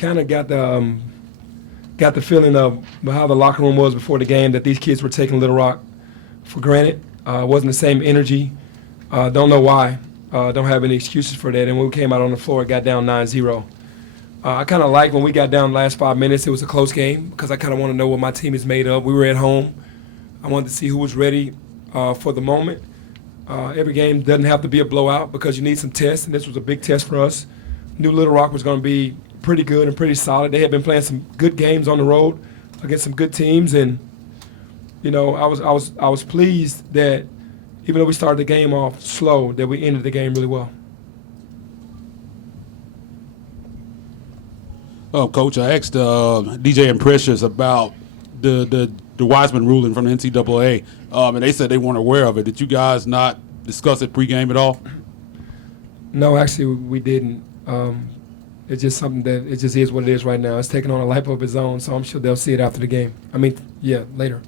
kind of got the feeling of how the locker room was before the game, that these kids were taking Little Rock for granted. It wasn't the same energy. Don't know why. Don't have any excuses for that. And when we came out on the floor, it got down 9-0. I kind of like when we got down the last 5 minutes, it was a close game because I kind of want to know what my team is made of. We were at home. I wanted to see who was ready for the moment. Every game doesn't have to be a blowout because you need some tests, and this was a big test for us. Knew Little Rock was going to be pretty good and pretty solid. They had been playing some good games on the road against some good teams, and I was pleased that even though we started the game off slow, that we ended the game really well. Coach, I asked DJ and Precious about the Wiseman ruling from the NCAA, and they said they weren't aware of it. Did you guys not discuss it pregame at all? No, actually, we didn't. It's just something that it just is what it is right now. It's taking on a life of its own, so I'm sure they'll see it after the game. Later.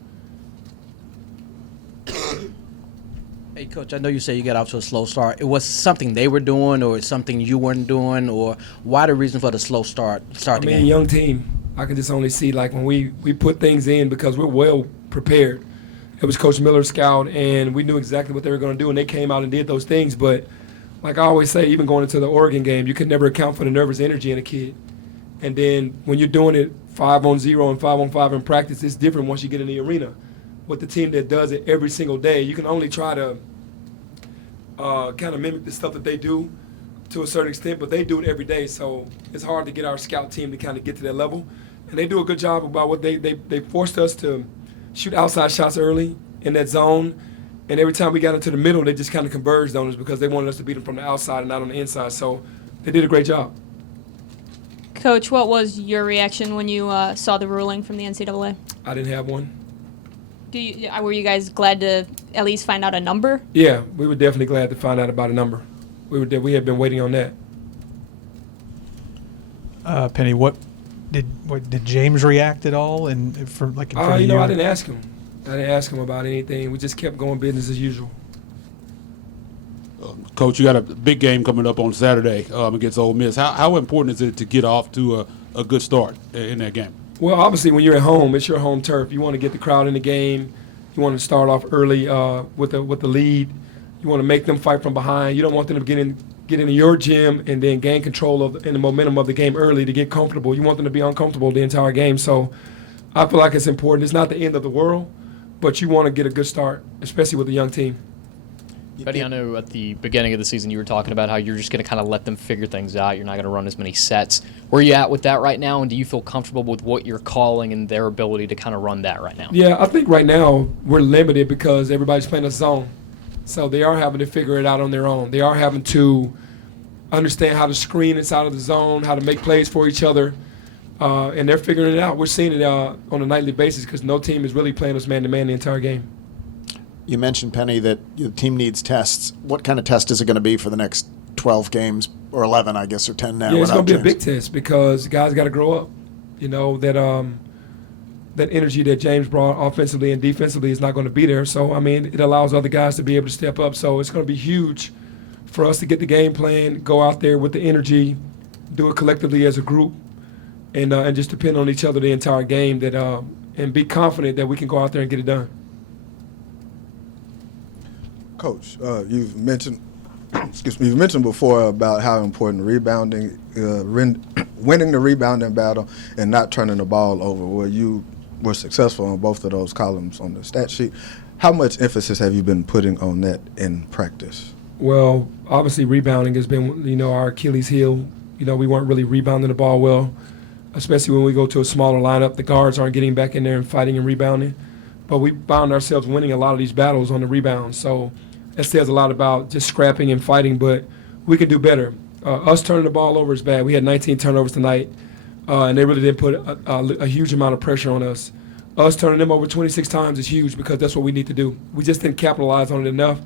Hey, Coach, I know you say you got off to a slow start. It was something they were doing or something you weren't doing, or why the reason for the slow start the game? Young team. I can just only see, like, when we put things in because we're well prepared. It was Coach Miller's scout, and we knew exactly what they were going to do, and they came out and did those things. But like I always say, even going into the Oregon game, you could never account for the nervous energy in a kid. And then when you're doing it 5-on-0 and 5-on-5 in practice, it's different once you get in the arena. With the team that does it every single day, you can only try to kind of mimic the stuff that they do to a certain extent, but they do it every day, so it's hard to get our scout team to kind of get to that level. And they do a good job about what they forced us to shoot outside shots early in that zone, and every time we got into the middle, they just kind of converged on us because they wanted us to beat them from the outside and not on the inside, so they did a great job. Coach, what was your reaction when you saw the ruling from the NCAA? I didn't have one. Were you guys glad to at least find out a number? Yeah, we were definitely glad to find out about a number. We had been waiting on that. Penny, what did James react at all? And in front of you? I didn't ask him. I didn't ask him about anything. We just kept going business as usual. Coach, you got a big game coming up on Saturday against Ole Miss. How important is it to get off to a good start in that game? Well, obviously, when you're at home, it's your home turf. You want to get the crowd in the game. You want to start off early with the lead. You want to make them fight from behind. You don't want them to get into your gym and then gain control of and the momentum of the game early to get comfortable. You want them to be uncomfortable the entire game. So I feel like it's important. It's not the end of the world, but you want to get a good start, especially with a young team. Betty, I know at the beginning of the season you were talking about how you're just going to kind of let them figure things out. You're not going to run as many sets. Where are you at with that right now, and do you feel comfortable with what you're calling and their ability to kind of run that right now? Yeah, I think right now we're limited because everybody's playing a zone. So they are having to figure it out on their own. They are having to understand how to screen inside of the zone, how to make plays for each other, and they're figuring it out. We're seeing it on a nightly basis because no team is really playing us man-to-man the entire game. You mentioned, Penny, that your team needs tests. What kind of test is it going to be for the next 12 games, or 11, I guess, or 10 now? Yeah, it's going to be a big test because guys got to grow up. You know, that energy that James brought offensively and defensively is not going to be there. So, I mean, it allows other guys to be able to step up. So it's going to be huge for us to get the game plan, go out there with the energy, do it collectively as a group, and just depend on each other the entire game and be confident that we can go out there and get it done. Coach, you've mentioned before about how important rebounding, winning the rebounding battle, and not turning the ball over. Well, you were successful on both of those columns on the stat sheet. How much emphasis have you been putting on that in practice? Well, obviously rebounding has been, our Achilles heel. We weren't really rebounding the ball well, especially when we go to a smaller lineup. The guards aren't getting back in there and fighting and rebounding. But we found ourselves winning a lot of these battles on the rebound. So that says a lot about just scrapping and fighting, but we can do better. Us turning the ball over is bad. We had 19 turnovers tonight, and they really didn't put a huge amount of pressure on us. Us turning them over 26 times is huge because that's what we need to do. We just didn't capitalize on it enough,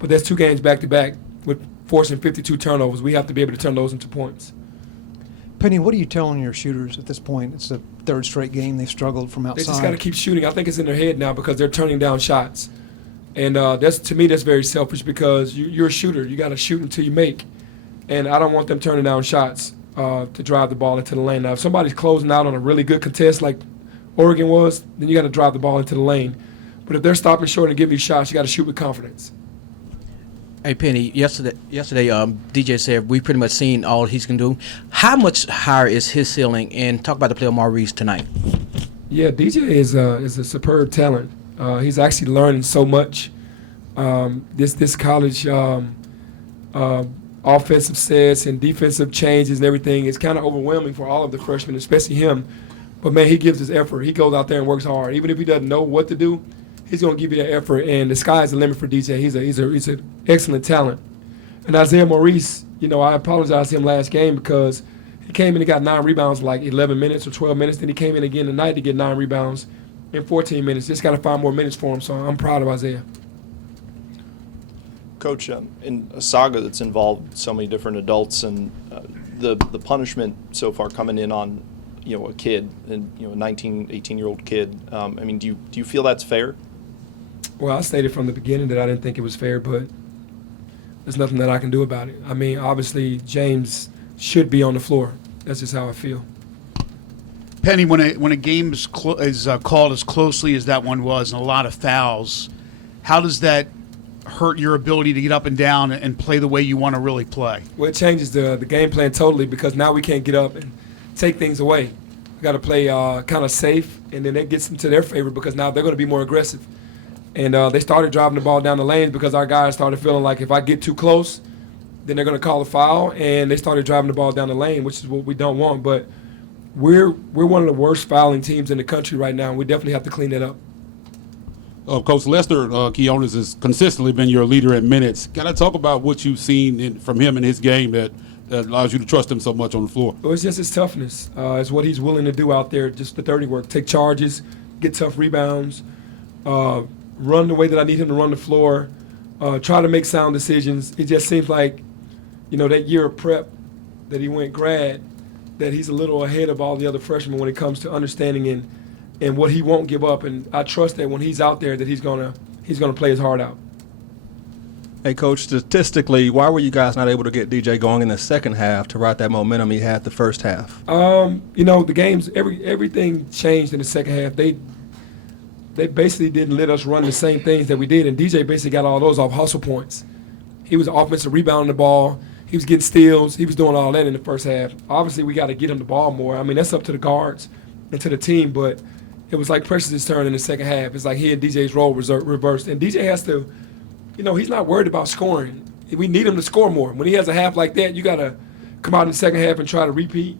but that's 2 games back-to-back with forcing 52 turnovers. We have to be able to turn those into points. Penny, what are you telling your shooters at this point? It's the 3rd straight game they've struggled from outside. They just got to keep shooting. I think it's in their head now because they're turning down shots. And to me, that's very selfish because you're a shooter. You got to shoot until you make. And I don't want them turning down shots. to drive the ball into the lane. Now, if somebody's closing out on a really good contest like Oregon was, then you got to drive the ball into the lane. But if they're stopping short and giving you shots, you got to shoot with confidence. Hey Penny, yesterday, DJ said we pretty much seen all he's can do. How much higher is his ceiling? And talk about the player Maurice tonight. Yeah, DJ is a superb talent. He's actually learning so much. This college offensive sets and defensive changes and everything is kind of overwhelming for all of the freshmen, especially him. But man, he gives his effort. He goes out there and works hard. Even if he doesn't know what to do, he's going to give you that effort. And the sky's the limit for DJ. He's an excellent talent. And Isaiah Maurice, I apologized to him last game because he came in and got 9 rebounds in like 11 minutes or 12 minutes. Then he came in again tonight to get 9 rebounds in 14 minutes. Just got to find more minutes for him. So I'm proud of Isaiah. Coach, in a saga that's involved so many different adults and the punishment so far coming in on a kid and a 19, 18-year-old kid, do you feel that's fair? Well, I stated from the beginning that I didn't think it was fair, but there's nothing that I can do about it. I mean, obviously James should be on the floor. That's just how I feel. Penny, when a game is called as closely as that one was and a lot of fouls, how does that hurt your ability to get up and down and play the way you want to really play? Well, it changes the game plan totally because now we can't get up and take things away. We got to play kind of safe, and then that gets them to their favor because now they're going to be more aggressive. And they started driving the ball down the lanes because our guys started feeling like if I get too close, then they're going to call a foul, and they started driving the ball down the lane, which is what we don't want. But we're one of the worst fouling teams in the country right now, and we definitely have to clean that up. Coach Lester Quiones has consistently been your leader in minutes. Can I talk about what you've seen from him in his game that allows you to trust him so much on the floor? Well, it's just his toughness. It's what he's willing to do out there, just the dirty work, take charges, get tough rebounds, run the way that I need him to run the floor, try to make sound decisions. It just seems like, that year of prep that he went grad, that he's a little ahead of all the other freshmen when it comes to understanding and what he won't give up. And I trust that when he's out there that he's gonna play his heart out. Hey, Coach, statistically, why were you guys not able to get DJ going in the second half to ride that momentum he had the first half? The games, everything changed in the second half. They basically didn't let us run the same things that we did, and DJ basically got all those off hustle points. He was offensive rebounding the ball. He was getting steals. He was doing all that in the first half. Obviously, we got to get him the ball more. I mean, that's up to the guards and to the team, but it was like Precious's turn in the second half. It's like he and DJ's role reversed. And DJ has to, he's not worried about scoring. We need him to score more. When he has a half like that, you got to come out in the second half and try to repeat.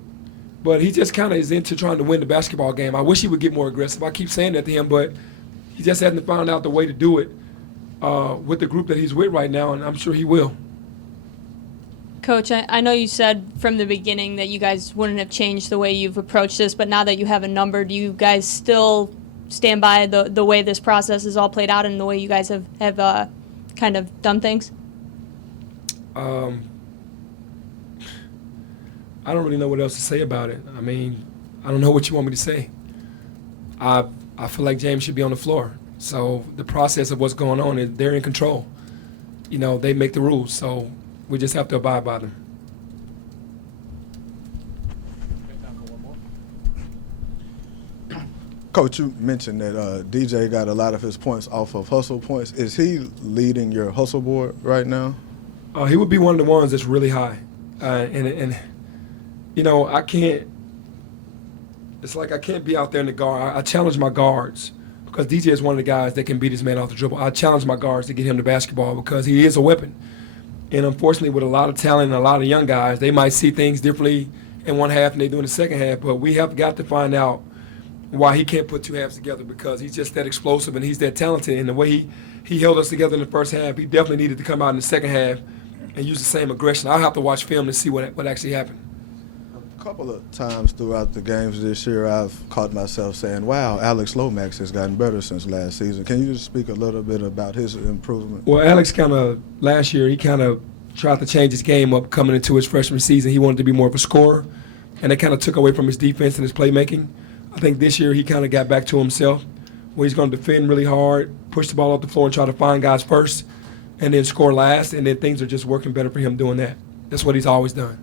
But he just kind of is into trying to win the basketball game. I wish he would get more aggressive. I keep saying that to him, but he just hasn't found out the way to do it with the group that he's with right now, and I'm sure he will. Coach, I know you said from the beginning that you guys wouldn't have changed the way you've approached this, but now that you have a number, do you guys still stand by the way this process is all played out and the way you guys have kind of done things? I don't really know what else to say about it. I mean, I don't know what you want me to say. I feel like James should be on the floor. So the process of what's going on, they're in control. They make the rules, so we just have to abide by them. Coach, you mentioned that DJ got a lot of his points off of hustle points. Is he leading your hustle board right now? He would be one of the ones that's really high. And I can't – it's like I can't be out there in the guard. I challenge my guards because DJ is one of the guys that can beat his man off the dribble. I challenge my guards to get him the basketball because he is a weapon. And unfortunately, with a lot of talent and a lot of young guys, they might see things differently in one half than they do in the second half. But we have got to find out why he can't put two halves together because he's just that explosive and he's that talented. And the way he held us together in the first half, he definitely needed to come out in the second half and use the same aggression. I'll have to watch film to see what actually happened. A couple of times throughout the games this year, I've caught myself saying, wow, Alex Lomax has gotten better since last season. Can you just speak a little bit about his improvement? Well, Alex last year, he tried to change his game up coming into his freshman season. He wanted to be more of a scorer, and it kind of took away from his defense and his playmaking. I think this year he kind of got back to himself, where he's going to defend really hard, push the ball off the floor and try to find guys first, and then score last, and then things are just working better for him doing that. That's what he's always done.